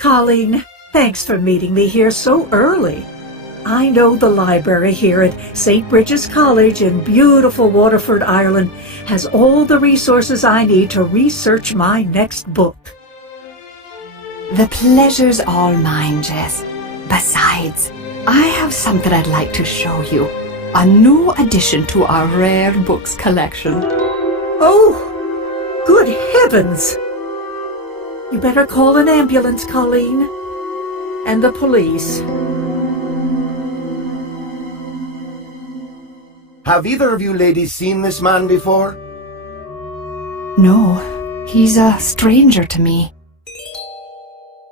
Colleen, thanks for meeting me here so early. I know the library here at St. Bridget's College in beautiful Waterford, Ireland, has all the resources I need to research my next book. The pleasure's all mine, Jess. Besides, I have something I'd like to show you. A new addition to our rare books collection. Oh, good heavens! You better call an ambulance, Colleen. And the police. Have either of you ladies seen this man before? No, he's a stranger to me.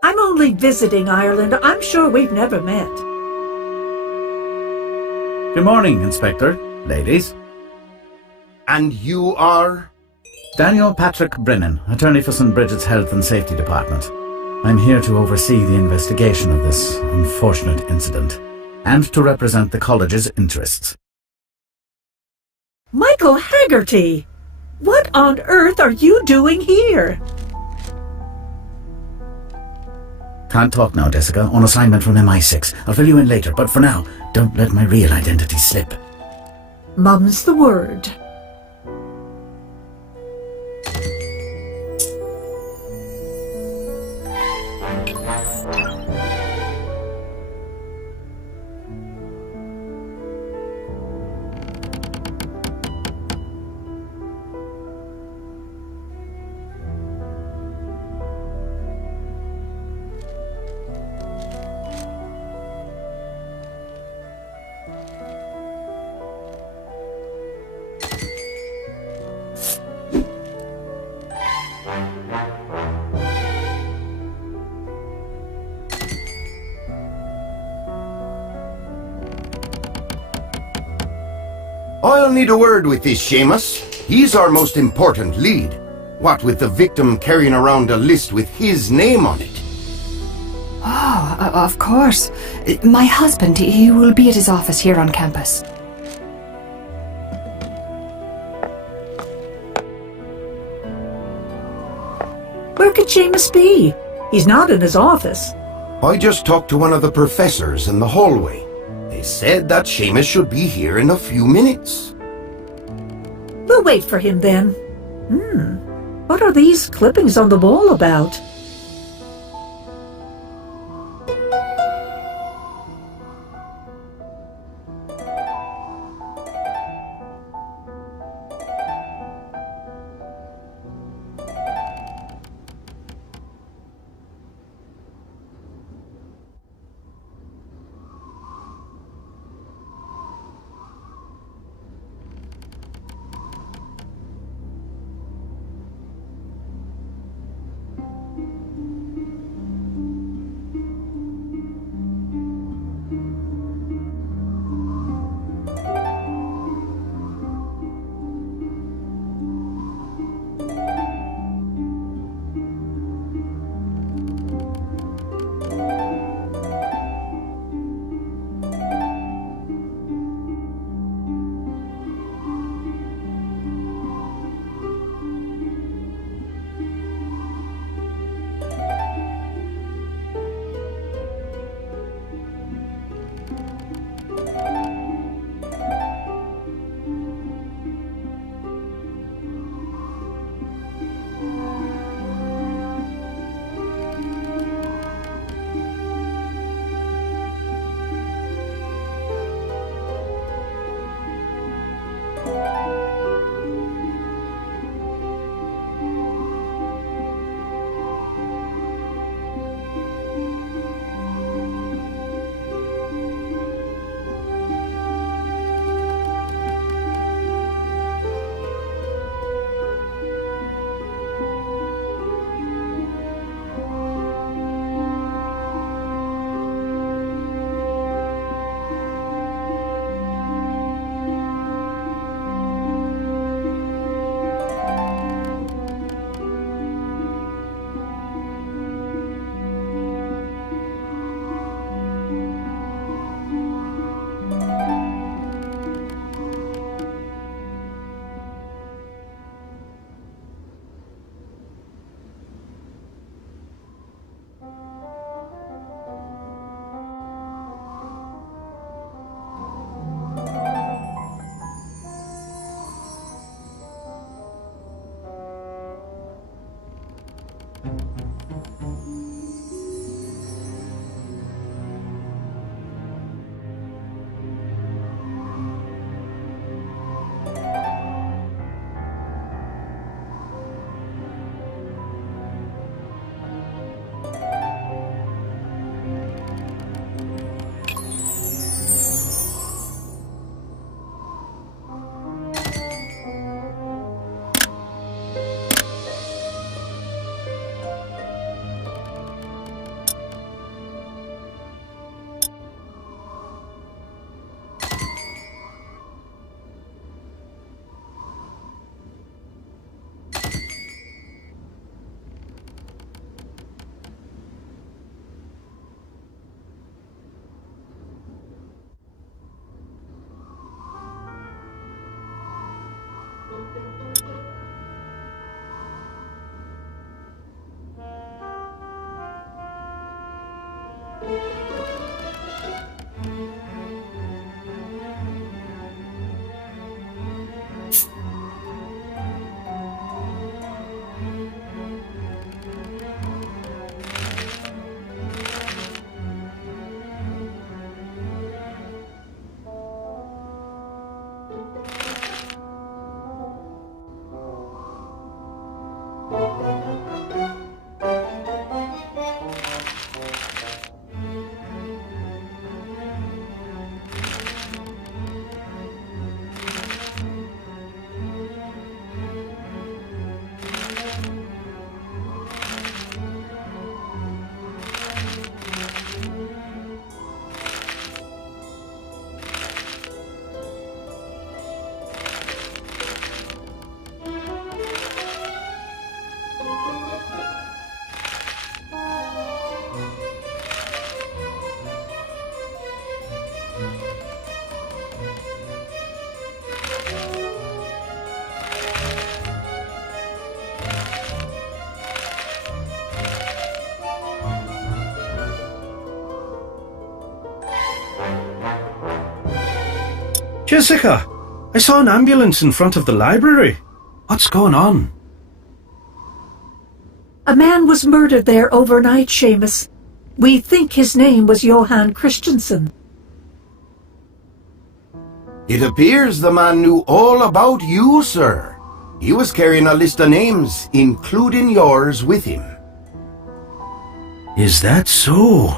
I'm only visiting Ireland. I'm sure we've never met. Good morning, Inspector, ladies. And you are? Daniel Patrick Brennan, attorney for St. Bridget's Health and Safety Department. I'm here to oversee the investigation of this unfortunate incident and to represent the college's interests. Michael Haggerty! What on earth are you doing here? Can't talk now, Jessica. On assignment from MI6. I'll fill you in later, but for now, don't let my real identity slip. Mum's the word. I'll need a word with this Seamus. He's our most important lead. What with the victim carrying around a list with his name on it? Oh, of course. My husband, he will be at his office here on campus. Where could Seamus be? He's not in his office. I just talked to one of the professors in the hallway. They said that Seamus should be here in a few minutes. We'll wait for him then. What are these clippings on the wall about? Jessica, I saw an ambulance in front of the library. What's going on? A man was murdered there overnight, Seamus. We think his name was Johann Christensen. It appears the man knew all about you, sir. He was carrying a list of names, including yours, with him. Is that so?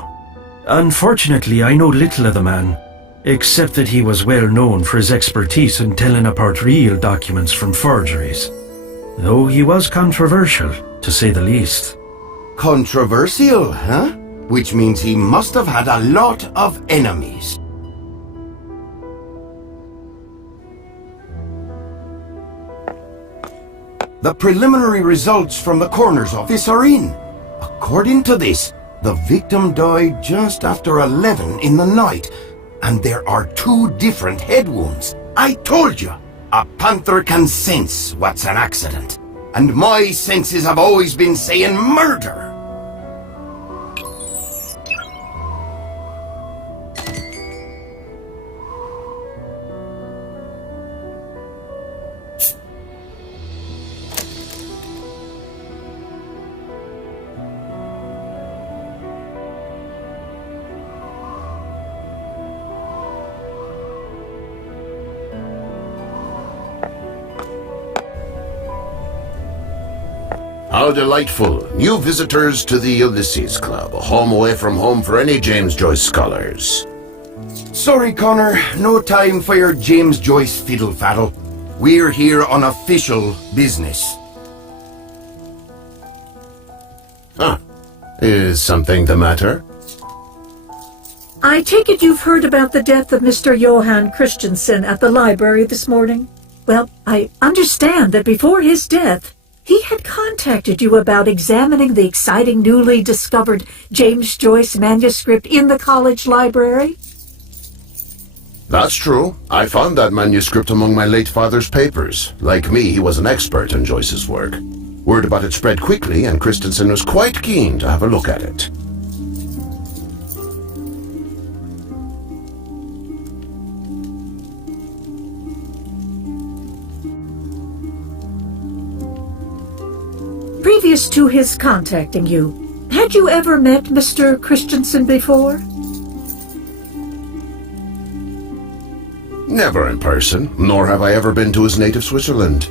Unfortunately, I know little of the man, except that he was well known for his expertise in telling apart real documents from forgeries. Though he was controversial, to say the least. Controversial, huh? Which means he must have had a lot of enemies. The preliminary results from the coroner's office are in. According to this, the victim died just after 11 in the night, and there are 2 different head wounds. I told you, a panther can sense what's an accident. And my senses have always been saying murder. How delightful. New visitors to the Ulysses Club, a home away from home for any James Joyce scholars. Sorry, Connor, no time for your James Joyce fiddle-faddle. We're here on official business. Huh. Is something the matter? I take it you've heard about the death of Mr. Johann Christensen at the library this morning? Well, I understand that before his death, he had contacted you about examining the exciting newly discovered James Joyce manuscript in the college library. That's true. I found that manuscript among my late father's papers. Like me, he was an expert in Joyce's work. Word about it spread quickly, and Christensen was quite keen to have a look at it. Previous to his contacting you, Had you ever met Mr. Christensen before? Never in person, nor have I ever been to his native Switzerland.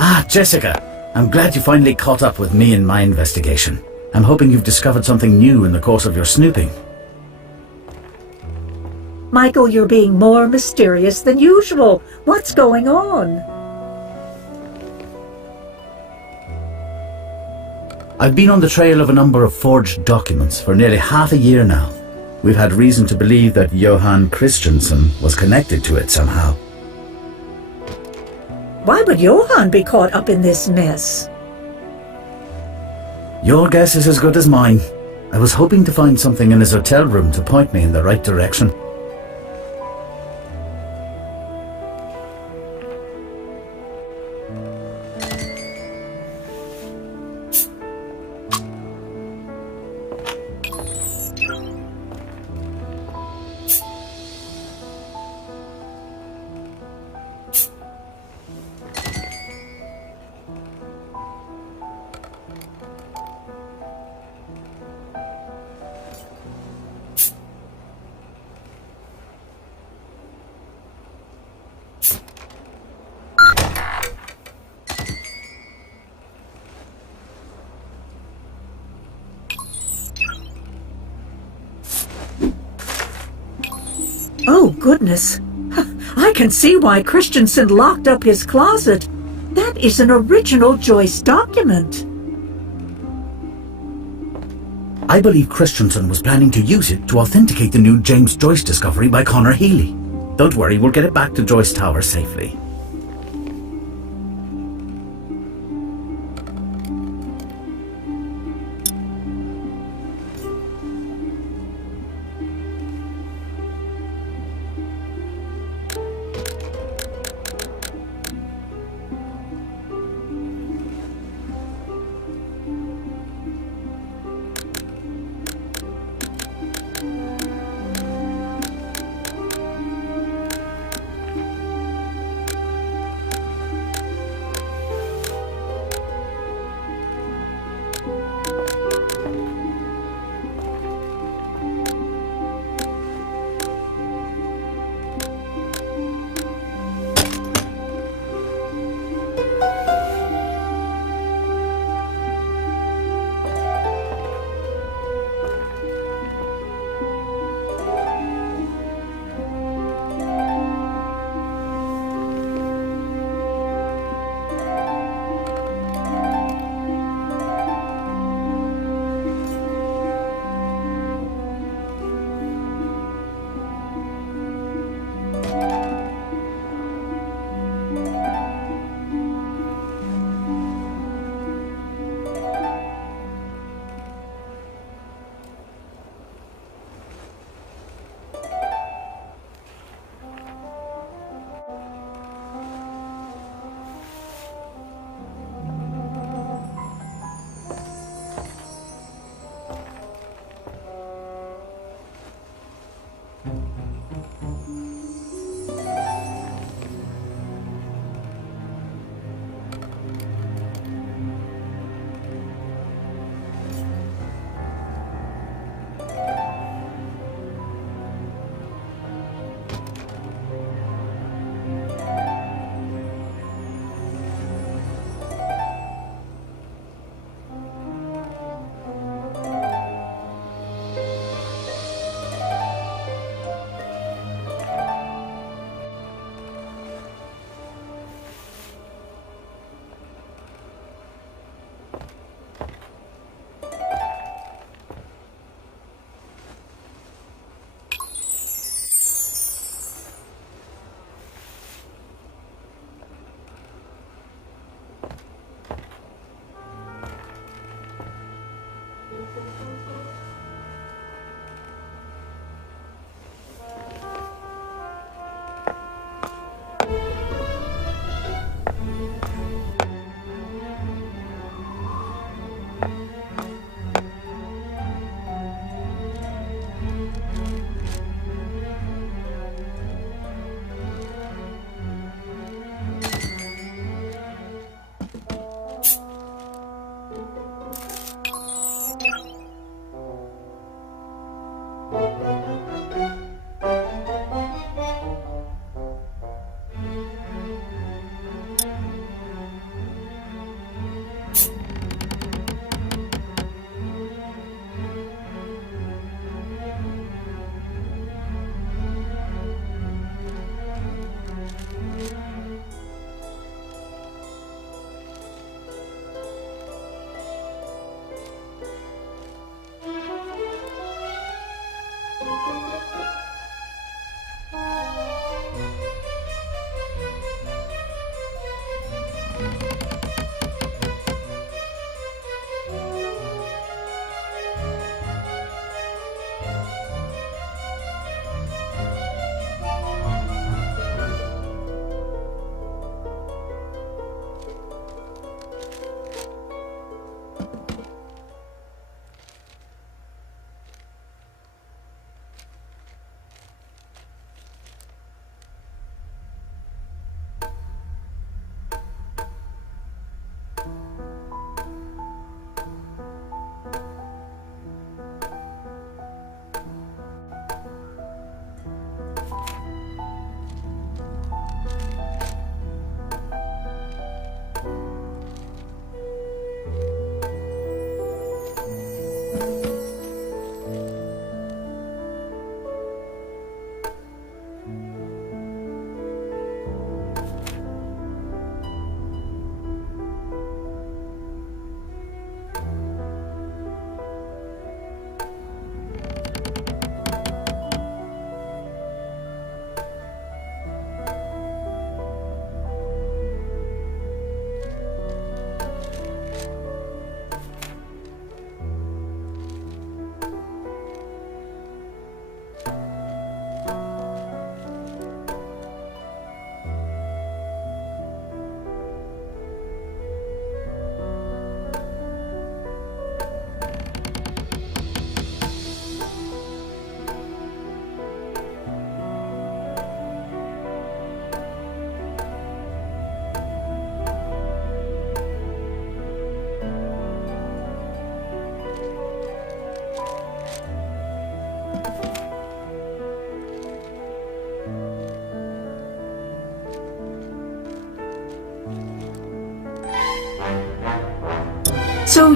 Ah, Jessica! I'm glad you finally caught up with me in my investigation. I'm hoping you've discovered something new in the course of your snooping. Michael, you're being more mysterious than usual. What's going on? I've been on the trail of a number of forged documents for nearly half a year now. We've had reason to believe that Johan Christensen was connected to it somehow. Why would Johan be caught up in this mess? Your guess is as good as mine. I was hoping to find something in his hotel room to point me in the right direction. Oh, goodness. I can see why Christensen locked up his closet. That is an original Joyce document. I believe Christensen was planning to use it to authenticate the new James Joyce discovery by Connor Healy. Don't worry, we'll get it back to Joyce Tower safely.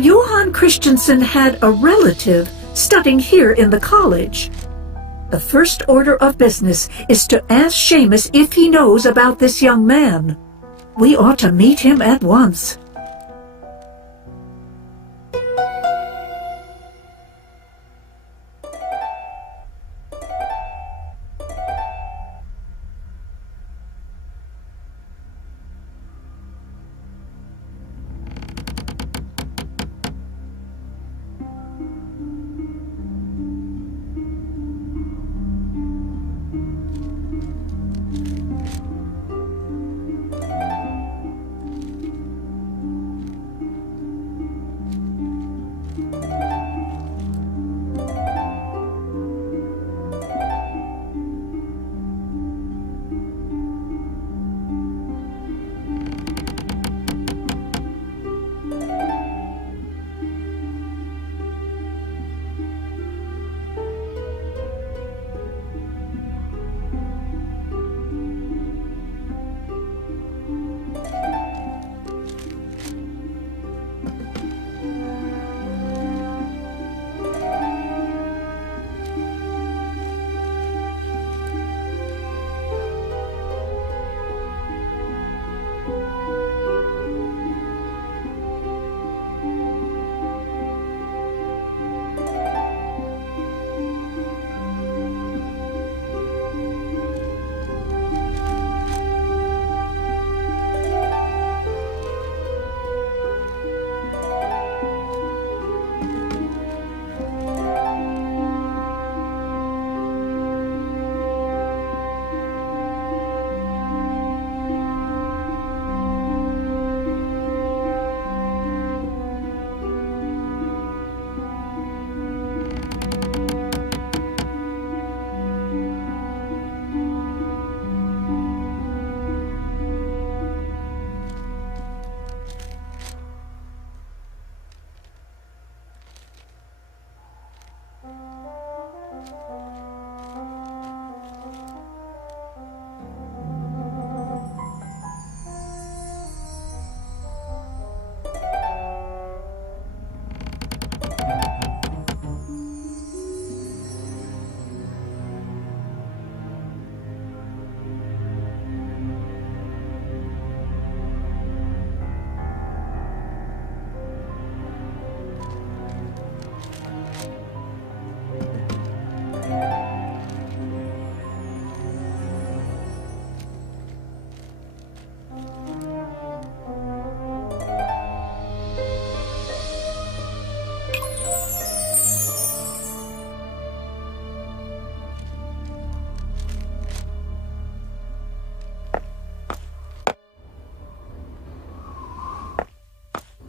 Johann Christensen had a relative studying here in the college. The first order of business is to ask Seamus if he knows about this young man. We ought to meet him at once.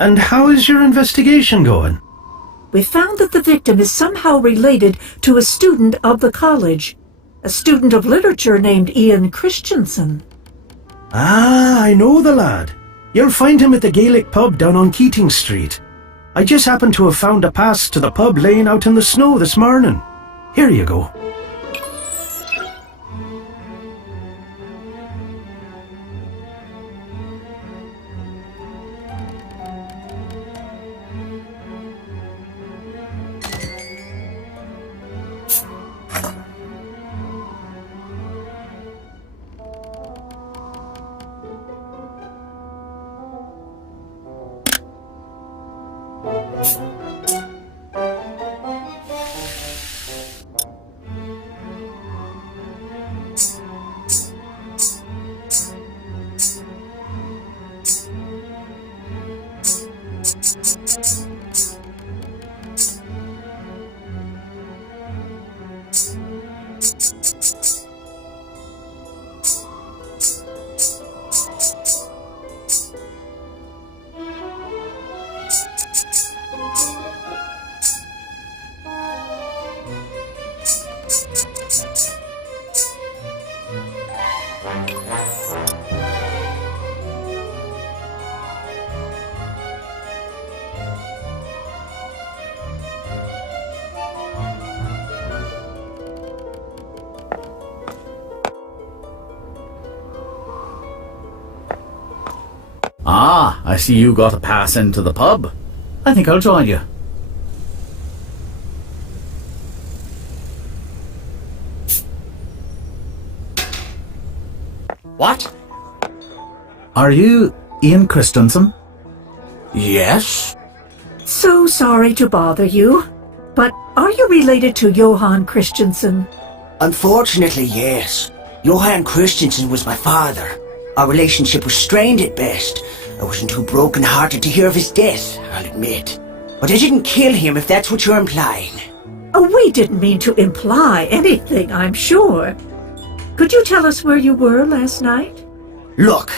And how is your investigation going? We found that the victim is somehow related to a student of the college, a student of literature named Ian Christensen. Ah, I know the lad. You'll find him at the Gaelic pub down on Keating Street. I just happened to have found a pass to the pub laying out in the snow this morning. Here you go. Ah, I see you got a pass into the pub. I think I'll join you. What? Are you Ian Christensen? Yes? So sorry to bother you, but are you related to Johann Christensen? Unfortunately, yes. Johann Christensen was my father. Our relationship was strained at best. I wasn't too broken-hearted to hear of his death, I'll admit. But I didn't kill him, if that's what you're implying. Oh, we didn't mean to imply anything, I'm sure. Could you tell us where you were last night? Look,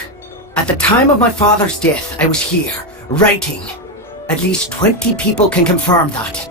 at the time of my father's death, I was here, writing. At least 20 people can confirm that.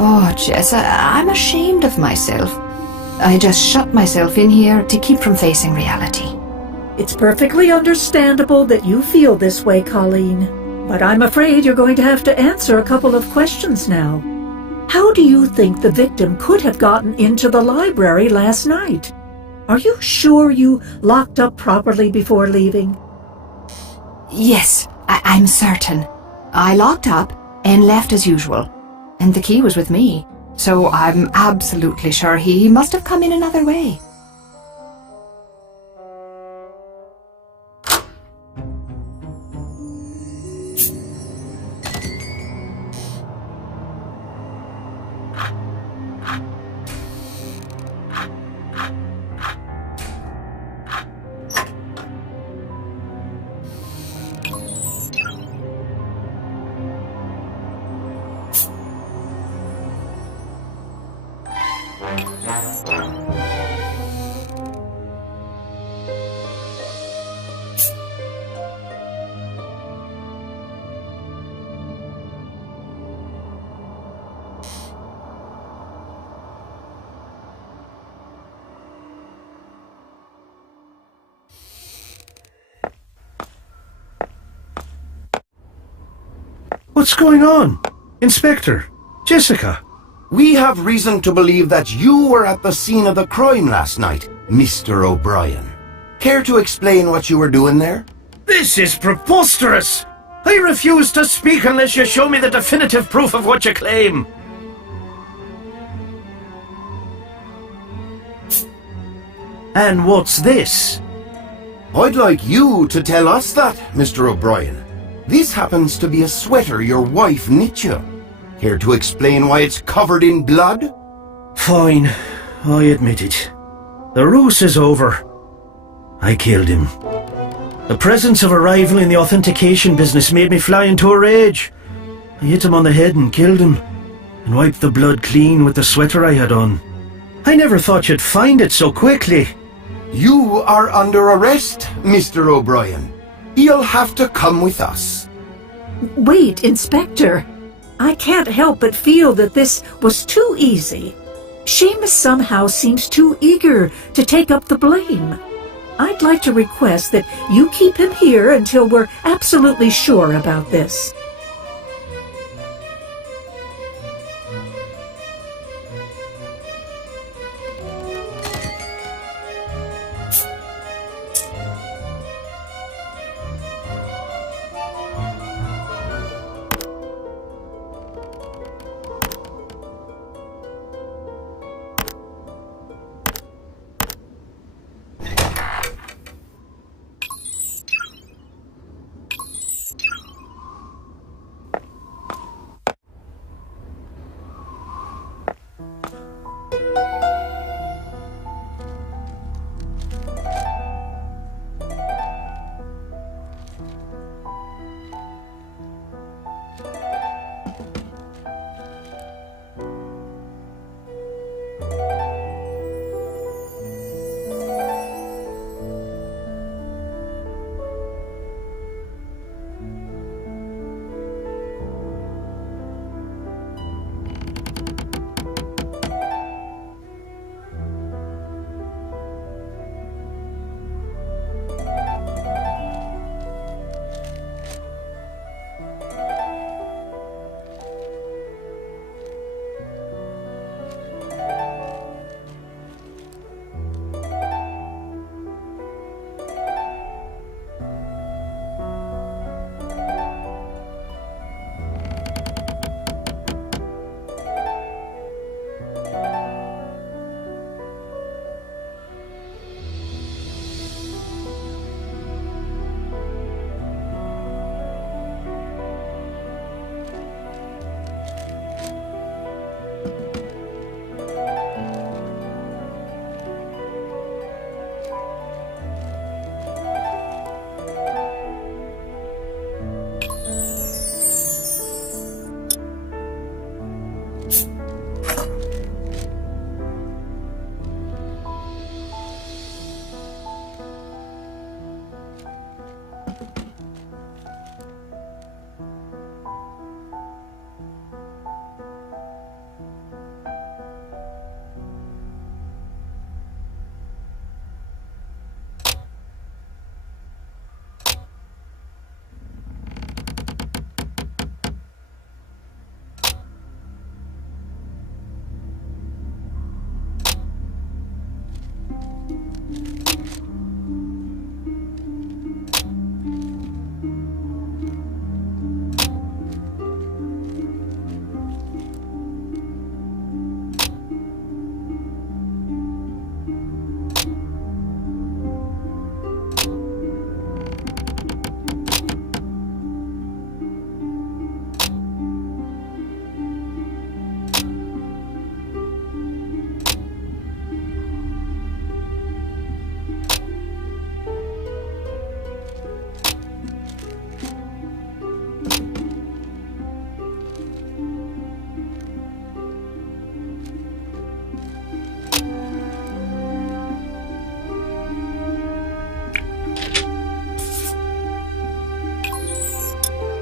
Oh, Jess, I'm ashamed of myself. I just shut myself in here to keep from facing reality. It's perfectly understandable that you feel this way, Colleen. But I'm afraid you're going to have to answer a couple of questions now. How do you think the victim could have gotten into the library last night? Are you sure you locked up properly before leaving? Yes, I'm certain. I locked up and left as usual. And the key was with me. So I'm absolutely sure he must have come in another way. What's going on? Inspector? Jessica? We have reason to believe that you were at the scene of the crime last night, Mr. O'Brien. Care to explain what you were doing there? This is preposterous! I refuse to speak unless you show me the definitive proof of what you claim. And what's this? I'd like you to tell us that, Mr. O'Brien. This happens to be a sweater your wife knit you. Care to explain why it's covered in blood? Fine, I admit it. The ruse is over. I killed him. The presence of a rival in the authentication business made me fly into a rage. I hit him on the head and killed him, and wiped the blood clean with the sweater I had on. I never thought you'd find it so quickly. You are under arrest, Mr. O'Brien. You'll have to come with us. Wait, Inspector. I can't help but feel that this was too easy. Seamus somehow seems too eager to take up the blame. I'd like to request that you keep him here until we're absolutely sure about this.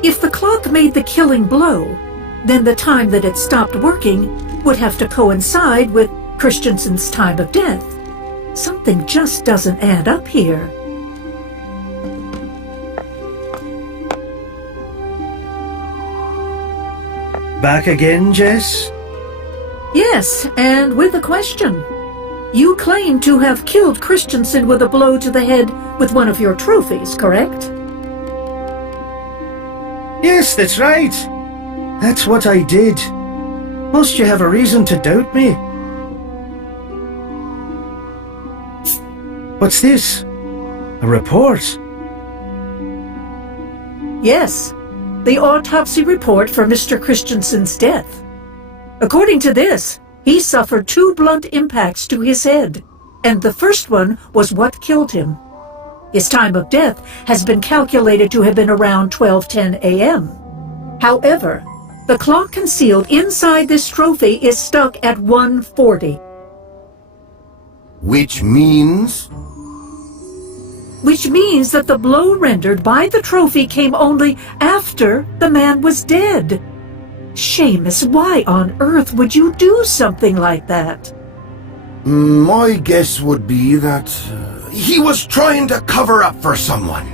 If the clock made the killing blow, then the time that it stopped working would have to coincide with Christensen's time of death. Something just doesn't add up here. Back again, Jess? Yes, and with a question. You claim to have killed Christensen with a blow to the head with one of your trophies, correct? Yes, that's right. That's what I did. Must you have a reason to doubt me? What's this? A report? Yes, the autopsy report for Mr. Christensen's death. According to this, he suffered 2 blunt impacts to his head, and the first one was what killed him. His time of death has been calculated to have been around 12:10 a.m. However, the clock concealed inside this trophy is stuck at 1:40. Which means... Which means that the blow rendered by the trophy came only after the man was dead. Seamus, why on earth would you do something like that? My guess would be that he was trying to cover up for someone.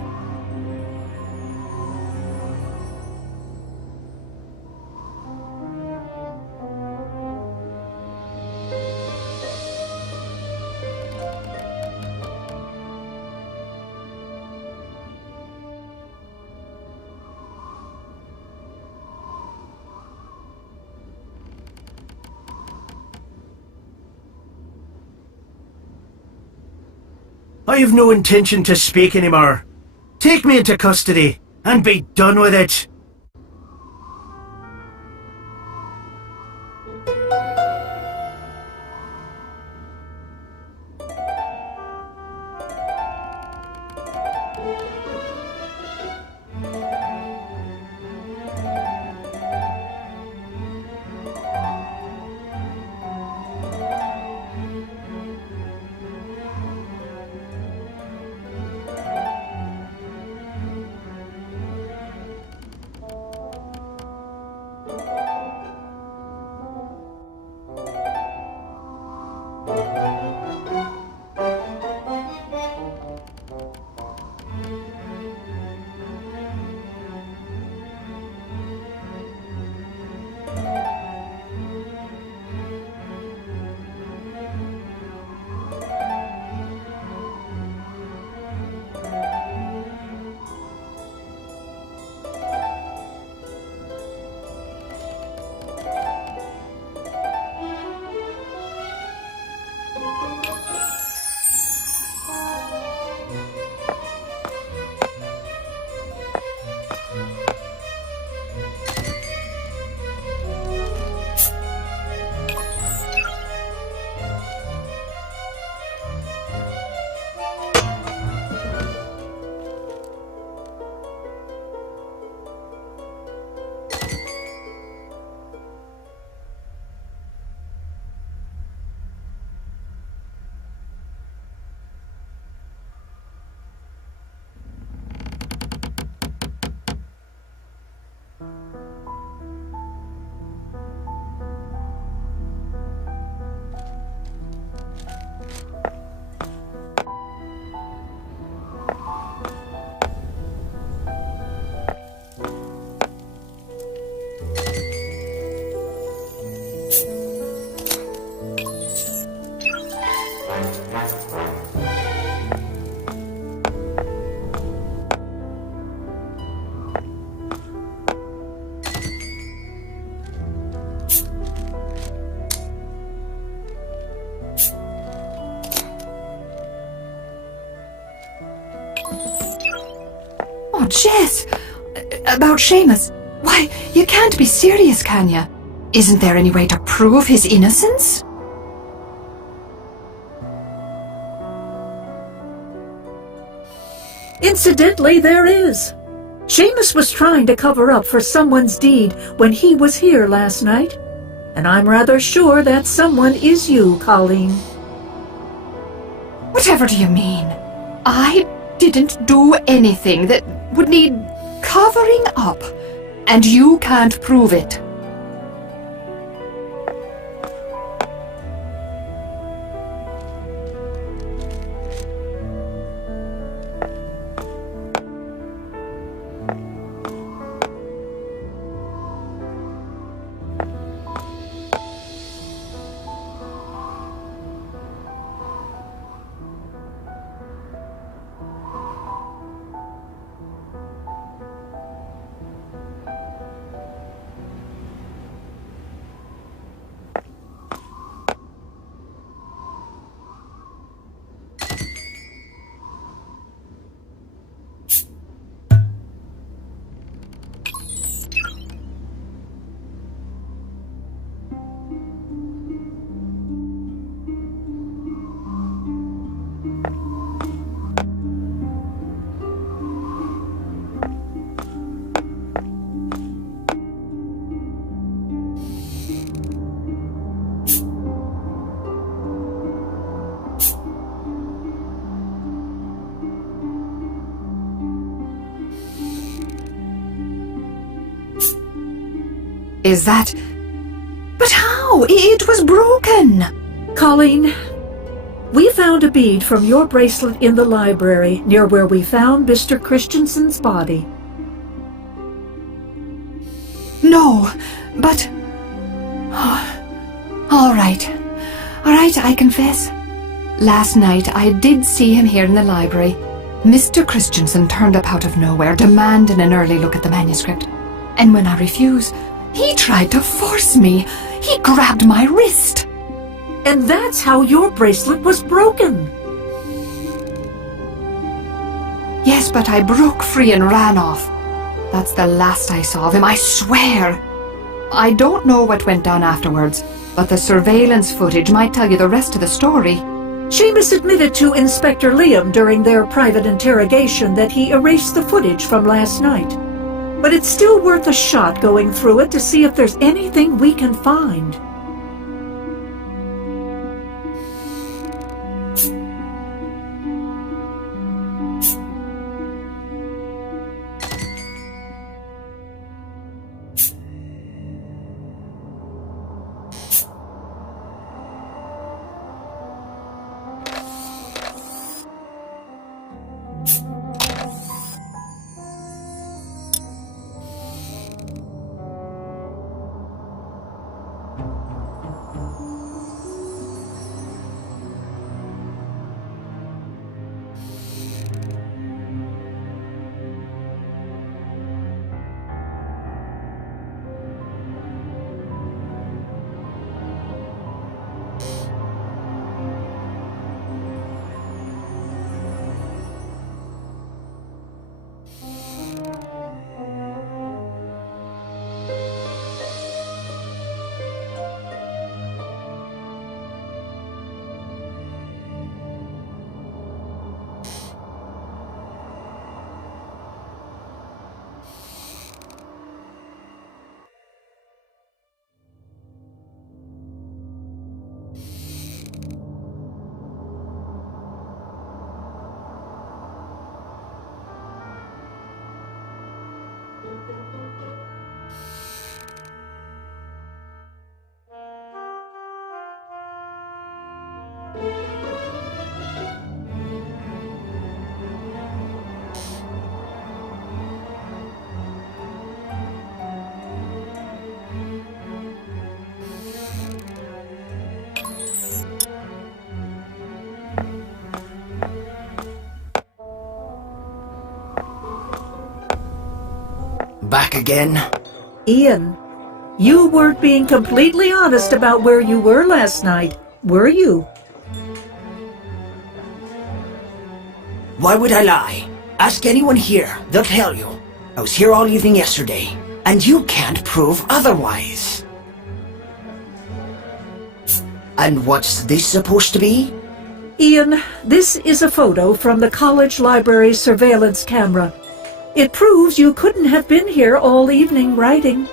I have no intention to speak anymore. Take me into custody and be done with it. Oh, Jess! About Seamus. Why, you can't be serious, can you? Isn't there any way to prove his innocence? Incidentally, there is. Seamus was trying to cover up for someone's deed when he was here last night. And I'm rather sure that someone is you, Colleen. Whatever do you mean? I didn't do anything that would need covering up, and you can't prove it. Is that... But how? It was broken! Colleen, we found a bead from your bracelet in the library near where we found Mr. Christensen's body. No, but... All right, I confess. Last night I did see him here in the library. Mr. Christensen turned up out of nowhere, demanding an early look at the manuscript. And when I refused, he tried to force me. He grabbed my wrist. And that's how your bracelet was broken. Yes, but I broke free and ran off. That's the last I saw of him, I swear. I don't know what went down afterwards, but the surveillance footage might tell you the rest of the story. Seamus admitted to Inspector Liam during their private interrogation that he erased the footage from last night. But it's still worth a shot going through it to see if there's anything we can find. Back again? Ian, you weren't being completely honest about where you were last night, were you? Why would I lie? Ask anyone here, they'll tell you. I was here all evening yesterday, and you can't prove otherwise. And what's this supposed to be? Ian, this is a photo from the college library's surveillance camera. It proves you couldn't have been here all evening writing.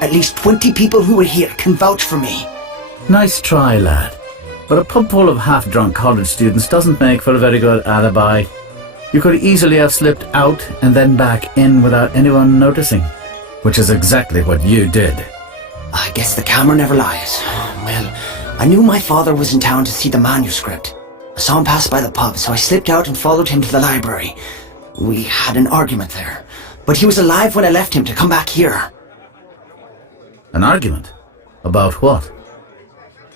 At least 20 people who were here can vouch for me. Nice try, lad. But a pub full of half-drunk college students doesn't make for a very good alibi. You could easily have slipped out and then back in without anyone noticing, which is exactly what you did. I guess the camera never lies. Well, I knew my father was in town to see the manuscript. I saw him pass by the pub, so I slipped out and followed him to the library. We had an argument there, but he was alive when I left him to come back here. An argument? About what?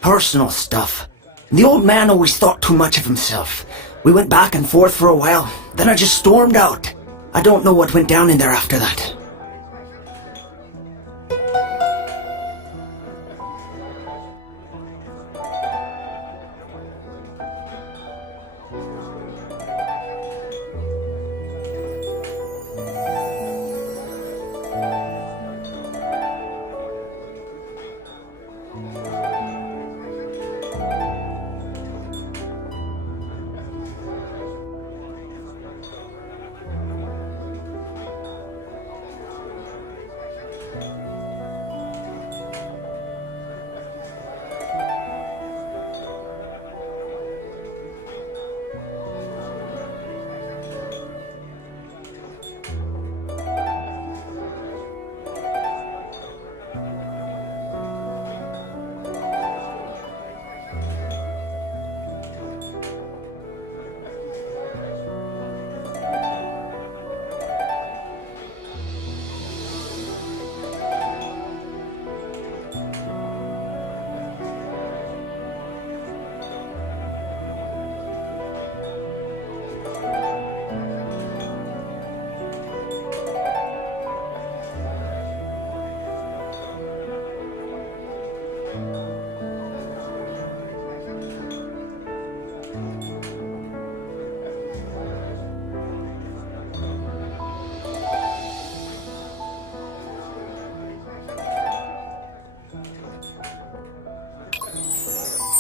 Personal stuff. The old man always thought too much of himself. We went back and forth for a while, then I just stormed out. I don't know what went down in there after that.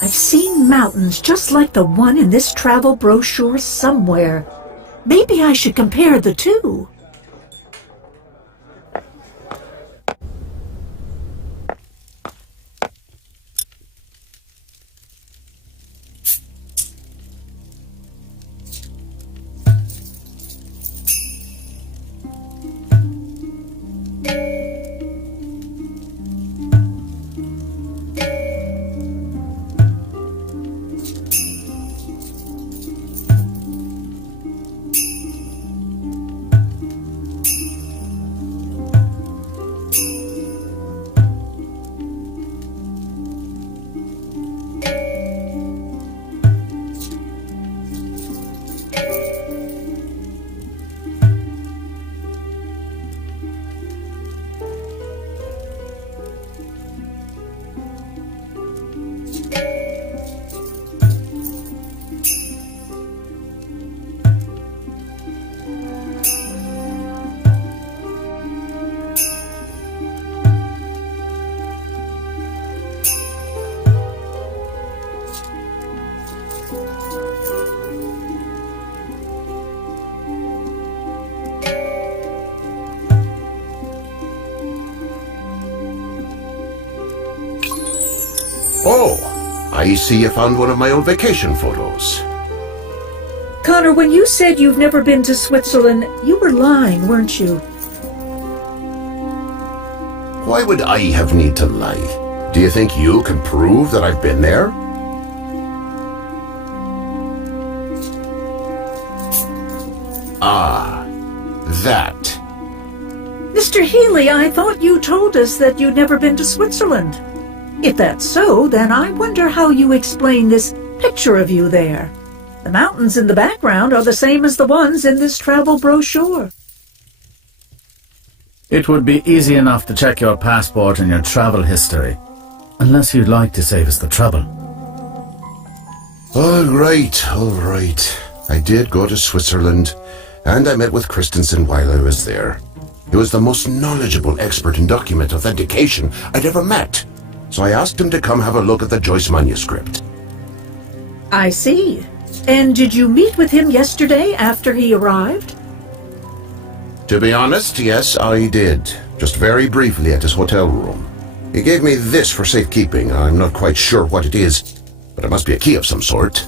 I've seen mountains just like the one in this travel brochure somewhere. Maybe I should compare the two. Oh, I see you found one of my old vacation photos. Connor, when you said you've never been to Switzerland, you were lying, weren't you? Why would I have need to lie? Do you think you can prove that I've been there? Ah, that. Mr. Healy, I thought you told us that you'd never been to Switzerland. If that's so, then I wonder how you explain this picture of you there. The mountains in the background are the same as the ones in this travel brochure. It would be easy enough to check your passport and your travel history, unless you'd like to save us the trouble. All right. I did go to Switzerland, and I met with Christensen while I was there. He was the most knowledgeable expert in document authentication I'd ever met. So I asked him to come have a look at the Joyce manuscript. I see. And did you meet with him yesterday after he arrived? To be honest, yes, I did. Just very briefly at his hotel room. He gave me this for safekeeping. I'm not quite sure what it is, but it must be a key of some sort.